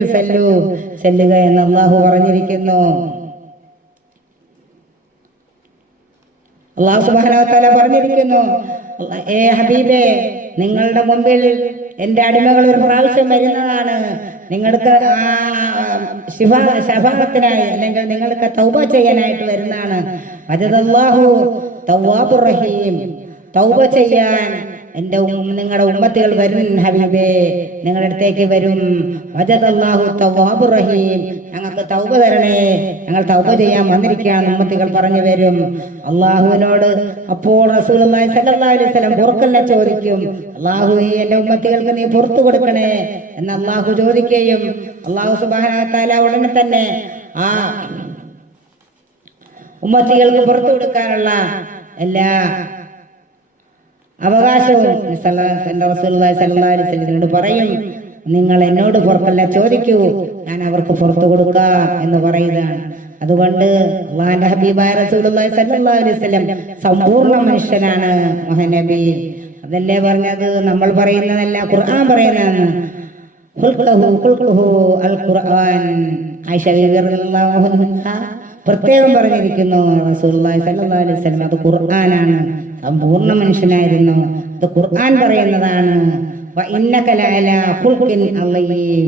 ചെല്ലുക എന്ന് അള്ളാഹു പറഞ്ഞിരിക്കുന്നു. അള്ളാഹു സുബ്ഹാനഹു വ തആല പറഞ്ഞിരിക്കുന്നു, ഏ ഹബീബേ, നിങ്ങളുടെ മുമ്പിൽ എന്റെ അടിമകൾ ഒരു പ്രാവശ്യം വരുന്നതാണ്. നിങ്ങൾക്ക് ശഫാഅത്തിനായി അല്ലെങ്കിൽ നിങ്ങൾക്ക് തൗബ ചെയ്യാനായിട്ട് വരുന്നതാണ്. വജദല്ലാഹു തവ്വാബുർ റഹീം. തൗബ ചെയ്യാൻ നിങ്ങളുടെ ഉമ്മത്തികൾ വരും ഹബീബേ, നിങ്ങളുടെ അടുത്തേക്ക് വരും. വജദല്ലാഹു തവ്വാബുർ റഹീം. ഞങ്ങൾക്ക് തൗബ തരണേ, ഞങ്ങൾ തൗബ ചെയ്യാൻ വന്നിരിക്കുകയാണ് ഉമ്മത്തികൾ പറഞ്ഞു വരും അള്ളാഹുവിനോട്. അപ്പോൾ റസൂലുള്ളാഹി സ്വല്ലല്ലാഹു അലൈഹി വസല്ലം പൊറുക്കലിനെ ചോദിക്കും, അള്ളാഹുവേ, എന്റെ ഉമ്മത്തികൾക്ക് നീ പുറത്തു കൊടുക്കണേ എന്ന് അള്ളാഹു ചോദിക്കുകയും അള്ളാഹു സുബ്ഹാനഹു വ തആല ഉടനെ തന്നെ ആ ഉമ്മത്തികൾക്ക് പുറത്തു കൊടുക്കാനുള്ള എല്ലാ അവകാശവും റസൂലുള്ളാഹി സ്വല്ലല്ലാഹു അലൈഹി വസല്ലം പറയും, നിങ്ങൾ എന്നോട് പുറത്തല്ല ചോദിക്കൂ, ഞാൻ അവർക്ക് പുറത്തു കൊടുക്കാം എന്ന് പറയുകയാണ്. അതുകൊണ്ട് അല്ലാഹുവിന്റെ ഹബീബായ റസൂലുള്ളാഹി സ്വല്ലല്ലാഹു അലൈഹി വസല്ലം സമ്പൂർണ്ണ മനുഷ്യനാണ് മഹാനബി. അതല്ലേ പറഞ്ഞത്, നമ്മൾ പറയുന്നതല്ല ഖുർആൻ പറയുന്നതാണ്. അൽ ഖുർആൻ. ആയിഷ ബീവി റളിയല്ലാഹു അൻഹ പ്രത്യേകം പറഞ്ഞിരിക്കുന്നു, റസൂലുള്ളാഹി സ്വല്ലല്ലാഹു അലൈഹി വസല്ലം അത് ഖുർആനാണ്, സമ്പൂർണ്ണ മനുഷ്യനായിരുന്നു. അത് ഖുർആൻ പറയുന്നതാണ്. വ ഇന്നക ലഅലാ ഖുൽഖിൻ അളീം.